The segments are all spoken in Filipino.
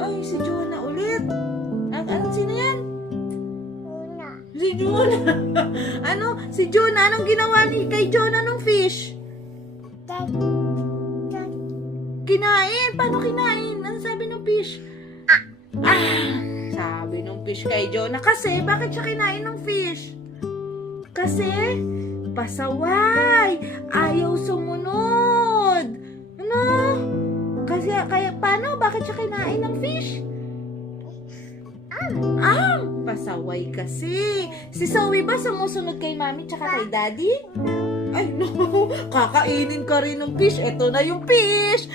Ay, si Jonah ulit. Sino yan? Una. Si Jonah. Si Jonah, anong ginawa kay Jonah nung fish? Dad. Dad. Kinain. Paano kinain? Ano sabi nung fish? Sabi nung fish kay Jonah. Kasi, bakit siya kinain ng fish? Kasi, pasaway. Ayaw sumunod. Ano? Kasi, paano? Bakit siya kinain ng fish? Pasaway kasi. Si Zoe ba sumusunod kay mami tsaka kay daddy? Ay, no. Kakainin ka rin ng fish. Ito na yung fish.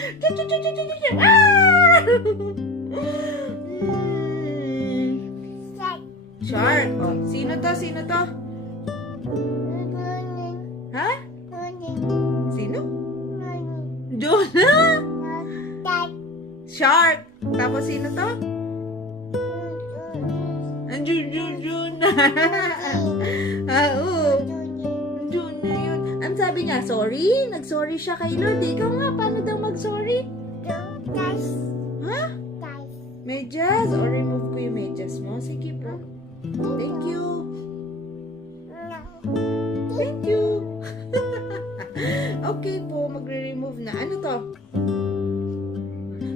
Ah! Dad. Shark. Oh, sino to? Sino to? Nani. Ha? Nani. Sino? Nani. Jonah. Dad. Shark. Tapos sino to? Jonah. Oo. Jonah yun. Ang sabi niya, sorry? Nag-sorry siya kay Lord. Ikaw nga, paano daw mag-sorry? Dad. Ha? Dad. Medyas? O remove ko yung medyas mo? Sige po. Thank you. No. Thank you. Okay po, magre-remove na. Ano to?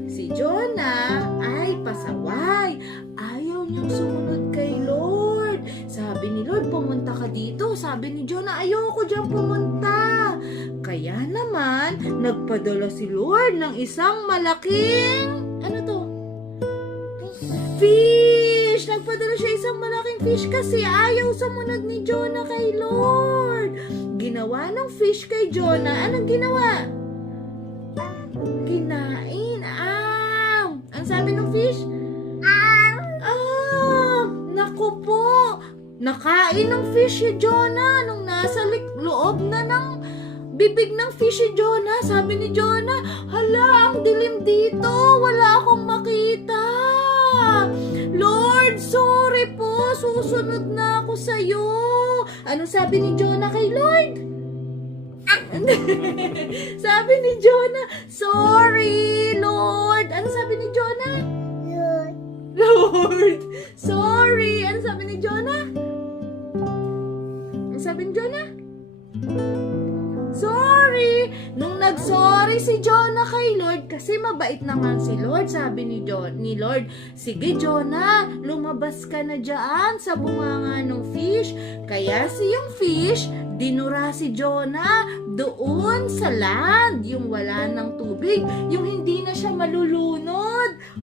Si Jonah ay pasaway. Ayaw niyang sumunod kay Lord. Sabi ni Lord, pumunta ka dito. Sabi ni Jonah, ayoko dyan pumunta. Kaya naman, nagpadala si Lord ng isang malaking... Ano to? Fish! Nagpadala siya isang malaking fish kasi ayaw sumunod ni Jonah kay Lord. Ginawa ng fish kay Jonah. Anong ginawa? Kinain. Ang sabi ng fish? Naku po. Nakain ng fish si Jonah nung nasa loob na ng bibig ng fish si Jonah. Sabi ni Jonah, hala, ang dilim dito. Wala akong makita. Lord, sorry po. Susunod na ako sa'yo. Anong sabi ni Jonah kay Lord? Sabi ni Jonah, sorry, Lord. Ano sabi ni Jonah? Lord. Lord, sorry. Ano sabi ni Jonah? Ano sabi ni Jonah? Sorry. Nung nag-sorry si Jonah kay Lord, kasi mabait naman si Lord, sabi ni Lord, sige Jonah, lumabas ka na dyan sa bunganga ng fish. Kaya yung fish, dinura si Jonah doon sa land, yung wala ng tubig, yung hindi na siya malulunod.